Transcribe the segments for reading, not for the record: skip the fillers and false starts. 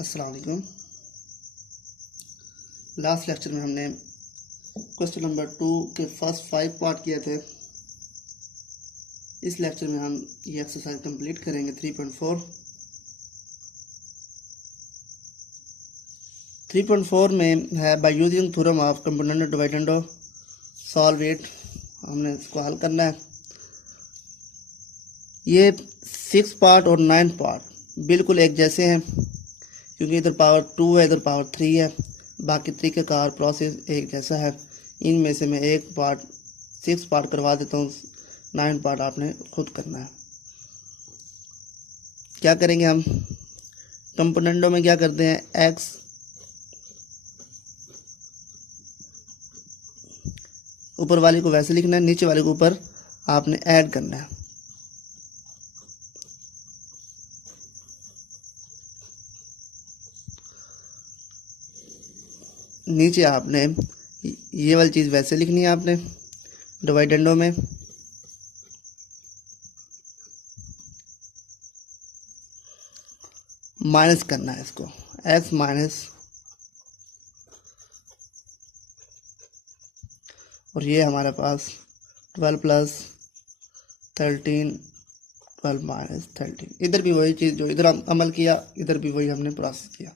अस्सलाम वालेकुम। Last lecture में हमने क्वेश्चन नंबर 2 के फर्स्ट 5 पार्ट किए थे। इस लेक्चर में हम ये एक्सरसाइज कंप्लीट करेंगे 3.4। 3.4 में है by using theorem of component dividendo solve it. हमने इसको हल करना है। ये 6 पार्ट और 9 पार्ट बिल्कुल एक जैसे हैं, क्योंकि इधर पावर 2 है, इधर पावर 3 है। बाकी तरीक़ेकार प्रोसेस एक जैसा है। इनमें से मैं एक पार्ट 6 पार्ट करवा देता हूँ, 9 पार्ट आपने खुद करना है। क्या करेंगे हम? कंपोनेंटों में क्या करते हैं, एक्स ऊपर वाले को वैसे लिखना है, नीचे वाले को ऊपर आपने ऐड करना है। नीचे आपने ये वाली चीज़ वैसे लिखनी है, आपने डिवाइडेंडो में माइनस करना है इसको, एक्स माइनस, और ये हमारे पास 12 प्लस 13, 12 माइनस 13। इधर भी वही चीज़ जो इधर हम अमल किया, इधर भी वही हमने प्रोसेस किया।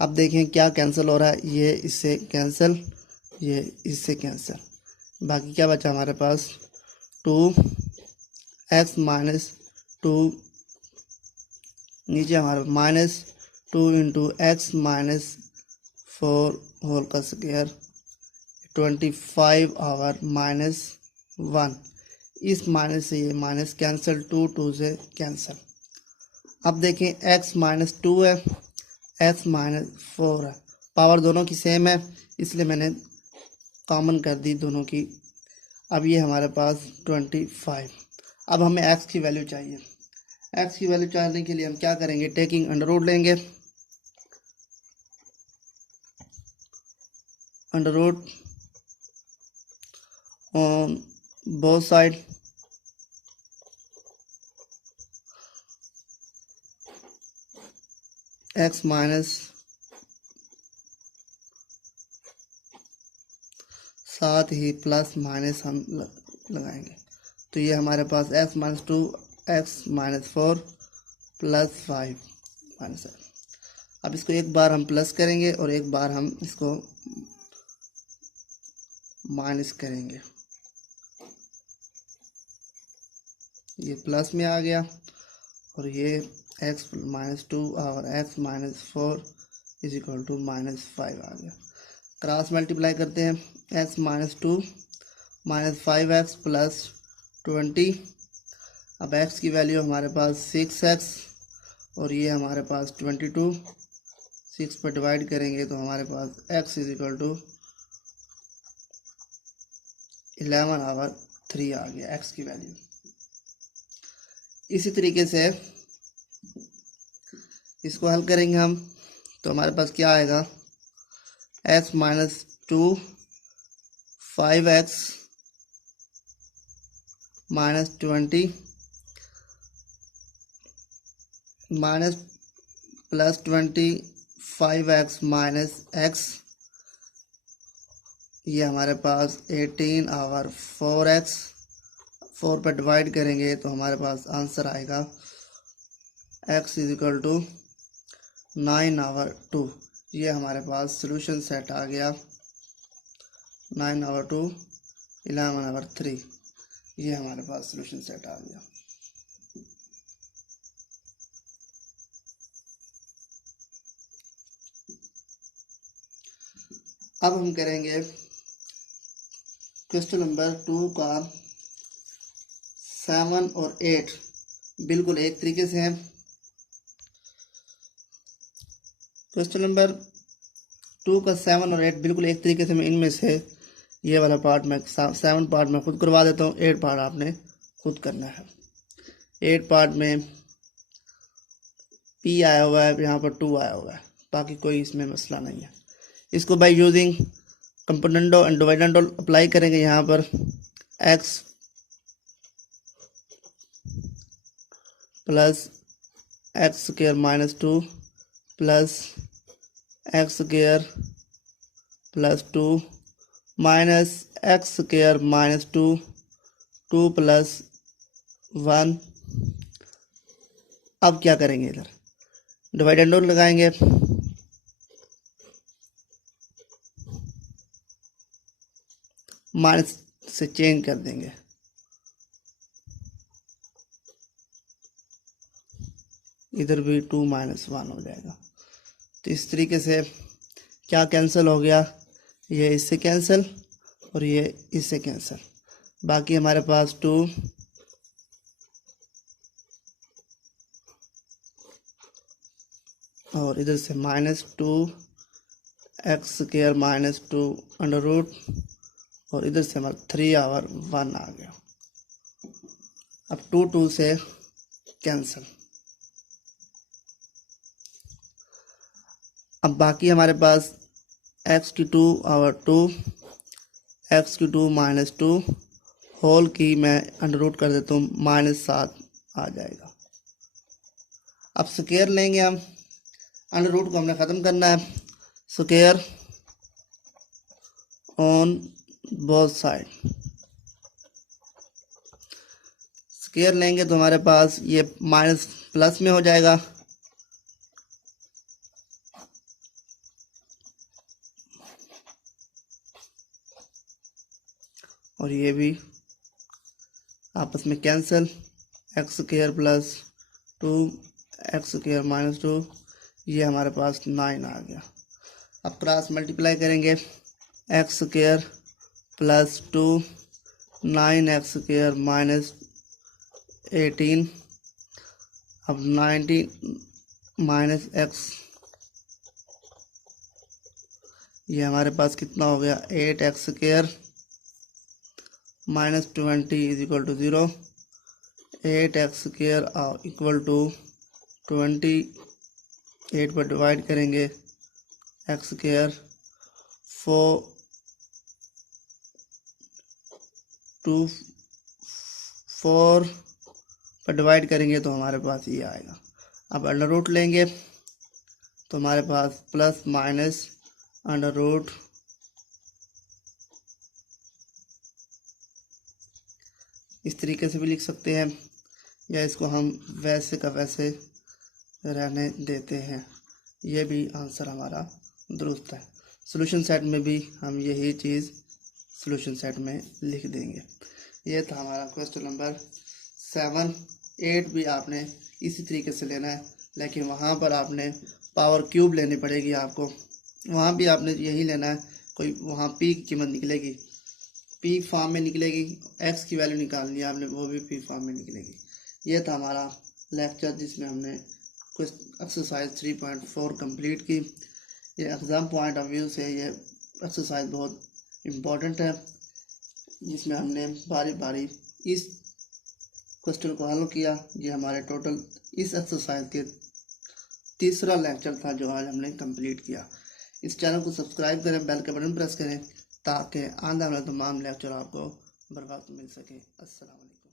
अब देखें क्या कैंसिल हो रहा है, ये इससे कैंसिल, ये इससे कैंसिल। बाकी क्या बचा हमारे पास, 2x माइनस 2, नीचे हमारे minus 2 into x minus 4 whole का स्क्वायर 25 आवर माइनस 1। इस माइनस से ये माइनस कैंसिल, 2 से कैंसिल। अब देखें x माइनस 2 है, x माइनस 4 है। पावर दोनों की सेम है, इसलिए मैंने कॉमन कर दी दोनों की। अब ये हमारे पास 25। अब हमें x की वैल्यू चाहिए। x की वैल्यू चाहने के लिए हम क्या करेंगे, टेकिंग अंडर रूट लेंगे। Under root on both side, x minus, साथ ही प्लस माइनस हम लगाएंगे। तो ये हमारे पास x minus 2, x minus 4 plus 5 minus 7। अब इसको एक बार हम प्लस करेंगे और एक बार हम इसको माइनस करेंगे। ये प्लस में आ गया और ये x माइनस 2 और x minus 4 is equal to minus 5 आ गया। क्रॉस मल्टीप्लाई करते हैं, x minus 2 minus 5x plus 20। अब x की वैल्यू हमारे पास 6x और ये हमारे पास 22। 6 पर डिवाइड करेंगे तो हमारे पास x is equal to 11 over 3 आ गया x की वैल्यू। इसी तरीके से इसको हल करेंगे हम, तो हमारे पास क्या आएगा, x minus 2 5x minus 20 minus plus 20 5x minus x, ये हमारे पास 18 आवर 4x। 4 पर डिवाइड करेंगे तो हमारे पास आंसर आएगा x is equal to 9 over 2। ये हमारे पास सॉल्यूशन सेट आ गया, 9 आवर 2 11 आवर 3। ये हमारे पास सॉल्यूशन सेट आ गया। अब हम करेंगे क्वेश्चन नंबर 2 का 7 और 8 बिल्कुल एक तरीके से हैं। क्वेश्चन नंबर 2 का 7 और 8 बिल्कुल एक तरीके से। मैं इनमें से ये वाला पार्ट मैं 7 पार्ट में खुद करवा देता हूँ, 8 पार्ट आपने खुद करना है। 8 पार्ट में P आया हुआ है, यहाँ पर 2 आया हुआ है, बाकी कोई इसमें मसला नहीं है। इसको by using componendo and dividendo apply करेंगे। यहाँ पर x plus x square minus 2 plus x square plus 2 minus x square minus 2, 2 plus 1। अब क्या करेंगे, इधर डिवाइड एंड रूल लगाएंगे। माइनस से चेंज कर देंगे, इधर भी 2 माइनस 1 हो जाएगा। तो इस तरीके से क्या कैंसिल हो गया, ये इससे कैंसिल और ये इससे कैंसिल। बाकी हमारे पास 2 और इधर से minus 2 x square minus 2 under root और इधर से हमारा 3 और 1 आ गया। अब 2 2 से कैंसिल। अब बाकी हमारे पास एक्स की 2 और 2 एक्स की 2 माइनस 2 होल की मैं अंडर रूट कर देता हूँ, -7 आ जाएगा। अब स्क्वायर लेंगे हम, अंडर रूट को हमने ख़त्म करना है। Square on both side, square लेंगे तो हमारे पास ये माइनस प्लस में हो जाएगा और ये भी आपस में cancel. X square plus 2 x square minus 2, ये हमारे पास 9 आ गया। अब क्रॉस मल्टीप्लाई करेंगे, x square plus 2 9 x square minus 18। अब 19 माइनस एक्स, ये हमारे पास कितना हो गया, 8 x square minus 20 is equal to 0। 8 x square equal to 20, 8 पर डिवाइड करेंगे, एक्स स्क्वायर 4 पर डिवाइड करेंगे तो हमारे पास ये आएगा। अब अंडर रूट लेंगे तो हमारे पास प्लस माइनस अंडर रूट इस तरीके से भी लिख सकते हैं, या इसको हम वैसे का वैसे रहने देते हैं। ये भी आंसर हमारा दुरुस्त है। सॉल्यूशन सेट में भी हम यही चीज़ सॉल्यूशन सेट में लिख देंगे। ये था हमारा क्वेश्चन नंबर 7। 8 भी आपने इसी तरीके से लेना है, लेकिन वहाँ पर आपने पावर क्यूब लेनी पड़ेगी आपको। वहाँ भी आपने यही लेना है, कोई वहाँ पी की कीमत निकलेगी, पी फॉर्म में निकलेगी, एक्स की वैल्यू निकालनी है आपने, वो भी पी फॉर्म में निकलेगी। ये था हमारा लेक्चर जिसमें हमने कुछ एक्सरसाइज 3.4 कंप्लीट की। ये एग्ज़ाम पॉइंट ऑफ व्यू से ये एक्सरसाइज बहुत इम्पोर्टेंट है, जिसमें हमने बारी बारी इस क्वेश्चन को हल किया। ये हमारे टोटल इस एक्सरसाइज के तीसरा लेक्चर था जो आज हमने कंप्लीट किया। इस चैनल को सब्सक्राइब करें, बेल का बटन प्रेस करें ताकि आने वाले तमाम लेक्चर आपको बर वक्त मिल सके। अस्सलाम वालेकुम।